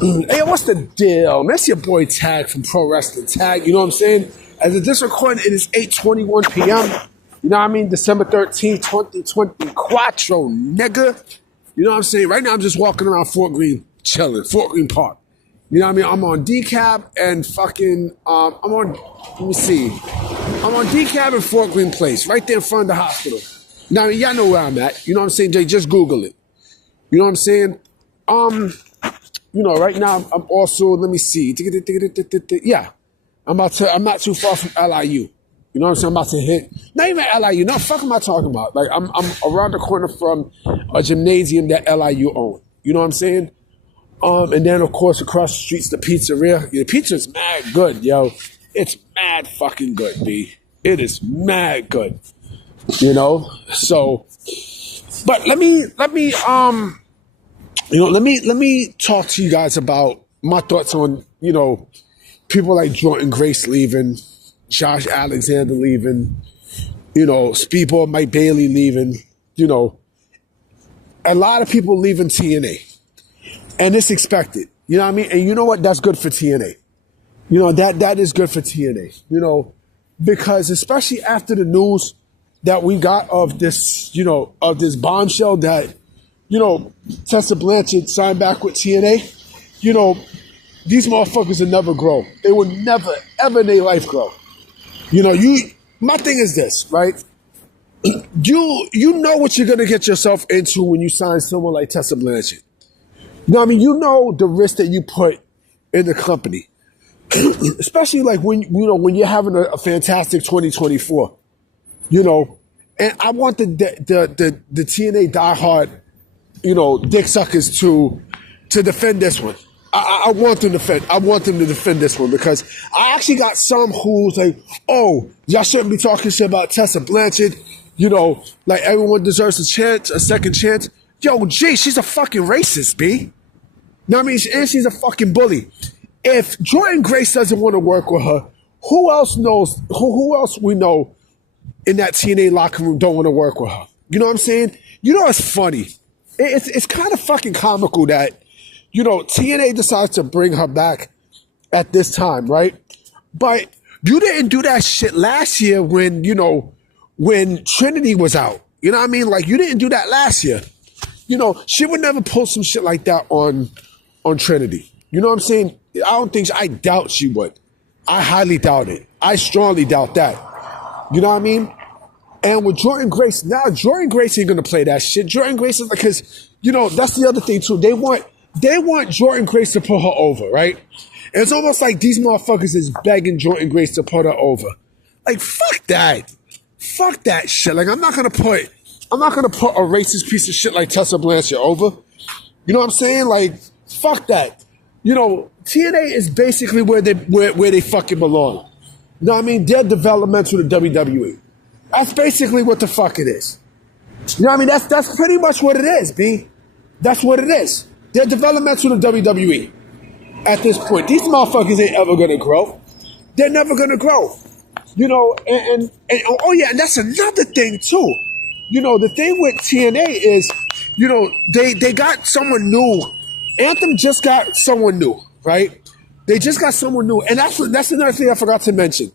Hey, what's the deal? That's your boy Tag from Pro Wrestling Tag. You know what I'm saying? As of this recording, it is 8:21 p.m. You know what I mean? December 13th, 2024, nigga. You know what I'm saying? Right now, I'm just walking around Fort Greene, chilling. Fort Greene Park. You know what I mean? I'm on decab and fucking, I'm on decab and Fort Greene Place, right there in front of the hospital. Now, y'all know where I'm at. You know what I'm saying, Jay? Just Google it. You know what I'm saying? You know, right now, I'm also, let me see. Yeah. I'm not too far from LIU. You know what I'm saying? I'm about to hit, not even LIU. No, fuck am I talking about? Like, I'm around the corner from a gymnasium that LIU own. You know what I'm saying? And then, of course, across the street's the pizzeria. The pizza's mad good, yo. It's mad fucking good, B. It is mad good. You know? So, but let me talk to you guys about my thoughts on, you know, people like Jordan Grace leaving, Josh Alexander leaving, you know, Speedball Mike Bailey leaving, you know, a lot of people leaving TNA. And it's expected. You know what I mean? And you know what? That's good for TNA. You know, that is good for TNA. You know, because especially after the news that we got of this, you know, of this bombshell that, you know, Tessa Blanchard signed back with TNA, you know, these motherfuckers will never grow. They will never, ever in their life grow. You know, my thing is this, right? You know what you're going to get yourself into when you sign someone like Tessa Blanchard. You know what I mean? You know the risk that you put in the company. Especially like when, you know, when you're having a fantastic 2024. You know, and I want the TNA diehard, you know, dick suckers to defend this one. I want them to defend. I want them to defend this one because I actually got some who's like, oh, y'all shouldn't be talking shit about Tessa Blanchard. You know, like everyone deserves a second chance. Yo, Jay, she's a fucking racist, B. You know what I mean? And she's a fucking bully. If Jordan Grace doesn't want to work with her, who else knows? Who else we know in that TNA locker room don't want to work with her? You know what I'm saying? You know, it's funny. It's kind of fucking comical that, you know, TNA decides to bring her back at this time, right? But you didn't do that shit last year when, you know, when Trinity was out. You know what I mean? Like, you didn't do that last year. You know, she would never pull some shit like that on Trinity. You know what I'm saying? I doubt she would. I highly doubt it. I strongly doubt that. You know what I mean? And with Jordan Grace, now Jordan Grace ain't gonna play that shit. Jordan Grace is like, because, you know, that's the other thing too. They want Jordan Grace to put her over, right? And it's almost like these motherfuckers is begging Jordan Grace to put her over. Like, fuck that. Fuck that shit. Like, I'm not gonna put a racist piece of shit like Tessa Blanchard over. You know what I'm saying? Like, fuck that. You know, TNA is basically where they fucking belong. You know what I mean? They're developmental to WWE. That's basically what the fuck it is. You know what I mean? That's pretty much what it is, B. That's what it is. They're developmental to WWE at this point. These motherfuckers ain't ever gonna grow. They're never gonna grow. You know, and oh yeah, and that's another thing too. You know, the thing with TNA is, you know, they got someone new. Anthem just got someone new, right? They just got someone new. And that's another thing I forgot to mention.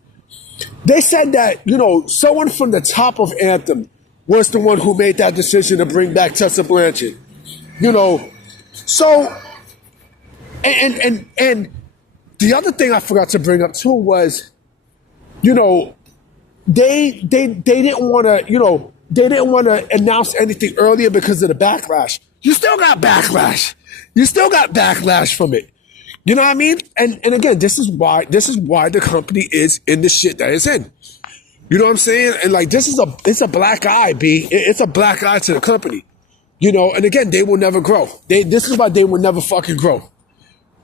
They said that, you know, someone from the top of Anthem was the one who made that decision to bring back Tessa Blanchard. You know, so, and the other thing I forgot to bring up too was, you know, they didn't want to, you know, they didn't want to announce anything earlier because of the backlash. You still got backlash. You still got backlash from it. You know what I mean? And again, this is why the company is in the shit that it's in. You know what I'm saying? And like, it's a black eye, B. It's a black eye to the company. You know, and again, they will never grow. This is why they will never fucking grow.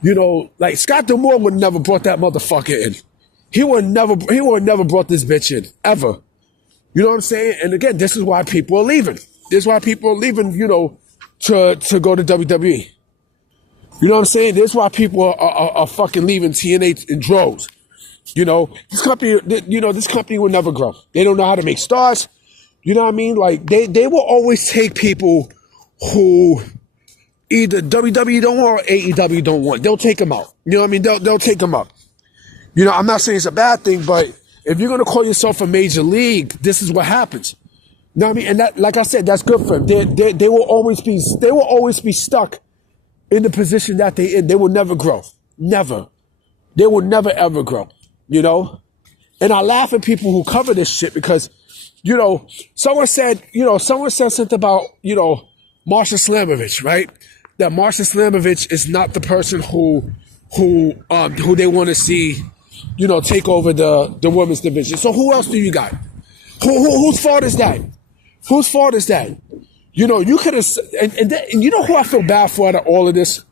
You know, like Scott D'Amore would never brought that motherfucker in. He would never brought this bitch in, ever. You know what I'm saying? And again, this is why people are leaving. This is why people are leaving, you know, to go to WWE. You know what I'm saying? This is why people are fucking leaving TNA in droves. You know, this company will never grow. They don't know how to make stars. You know what I mean? Like, they will always take people who either WWE don't want or AEW don't want. They'll take him out. You know what I mean? They'll take him out. You know, I'm not saying it's a bad thing, but if you're going to call yourself a major league, this is what happens. You know what I mean? And that, like I said, that's good for them. They will always be stuck in the position that they in. They will never grow. Never. They will never ever grow. You know? And I laugh at people who cover this shit because, you know, someone said something about, you know, Marsha Slamovich, right? That Marsha Slamovich is not the person who they want to see, you know, take over the women's division. So who else do you got? Whose fault is that? Whose fault is that? You know, you could have, and you know who I feel bad for out of all of this?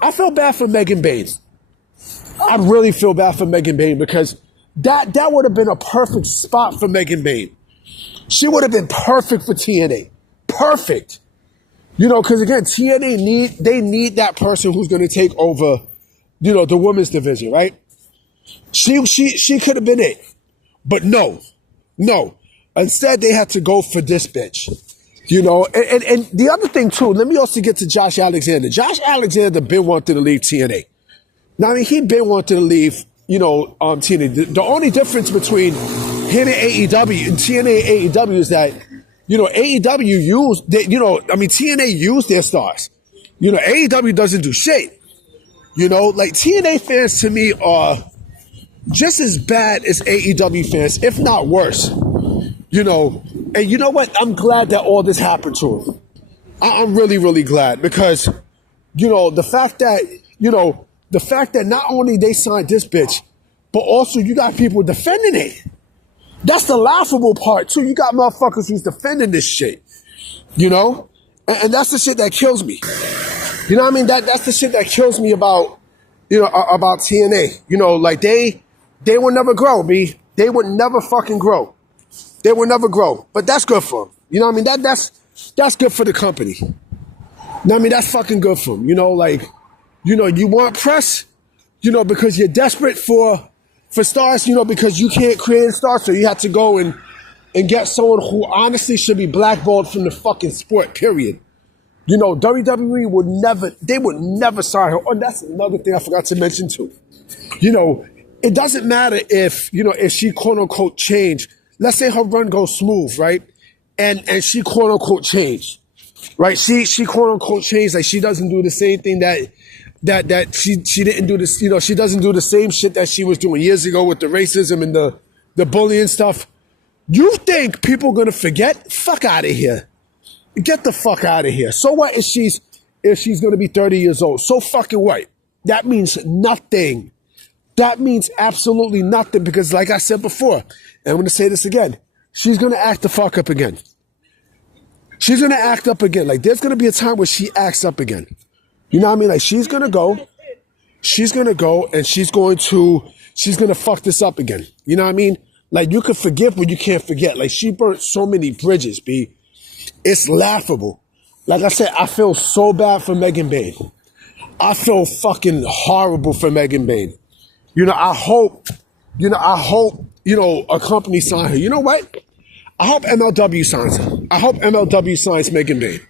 I feel bad for Megan Bain. I really feel bad for Megan Bain because that would have been a perfect spot for Megan Bain. She would have been perfect for TNA. Perfect. You know, because again, TNA need that person who's going to take over, you know, the women's division, right? She could have been it. But no. Instead, they had to go for this bitch. You know, and the other thing too, let me also get to Josh Alexander. Josh Alexander been wanting to leave TNA. Now, I mean, he been wanting to leave, you know, TNA. The only difference between him and AEW and TNA and AEW is that, you know, AEW TNA used their stars. You know, AEW doesn't do shit. You know, like TNA fans to me are just as bad as AEW fans, if not worse. You know, and you know what? I'm glad that all this happened to him. I'm really, really glad because, you know, the fact that not only they signed this bitch, but also you got people defending it. That's the laughable part too. You got motherfuckers who's defending this shit, you know? And that's the shit that kills me. You know what I mean? That's the shit that kills me about, you know, about TNA. You know, like they will never grow, B. They would never fucking grow. They will never grow. But that's good for them. You know what I mean? That's good for the company. You know what I mean? That's fucking good for them. You know, like, you know, you want press, you know, because you're desperate for stars, you know, because you can't create a star, so you have to go and get someone who honestly should be blackballed from the fucking sport, period. You know, WWE would never sign her. Oh, that's another thing I forgot to mention too. You know, it doesn't matter if, you know, if she quote unquote changed. Let's say her run goes smooth, right? And she quote unquote changed, right? She quote unquote changed. Like she doesn't do the same thing that she didn't do this, you know, she doesn't do the same shit that she was doing years ago with the racism and the bullying stuff. You think people are gonna forget? Fuck out of here. Get the fuck out of here. So what if she's gonna be 30 years old? So fucking what? That means nothing. That means absolutely nothing because like I said before, and I'm gonna say this again, she's gonna act the fuck up again. She's gonna act up again. Like there's gonna be a time where she acts up again. You know what I mean? Like she's gonna go and she's gonna fuck this up again. You know what I mean? Like you could forgive, but you can't forget. Like she burnt so many bridges, B. It's laughable. Like I said, I feel so bad for Megan Bain. I feel fucking horrible for Megan Bain. You know, I hope, you know, a company signs her. You know what? I hope MLW signs her. I hope MLW signs Megan Bain.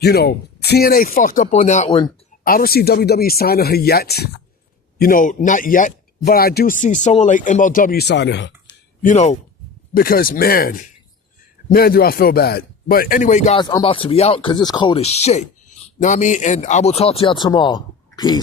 You know, TNA fucked up on that one. I don't see WWE signing her yet. You know, not yet. But I do see someone like MLW signing her. You know, because man, do I feel bad. But anyway, guys, I'm about to be out because it's cold as shit. Know what I mean? And I will talk to y'all tomorrow. Peace.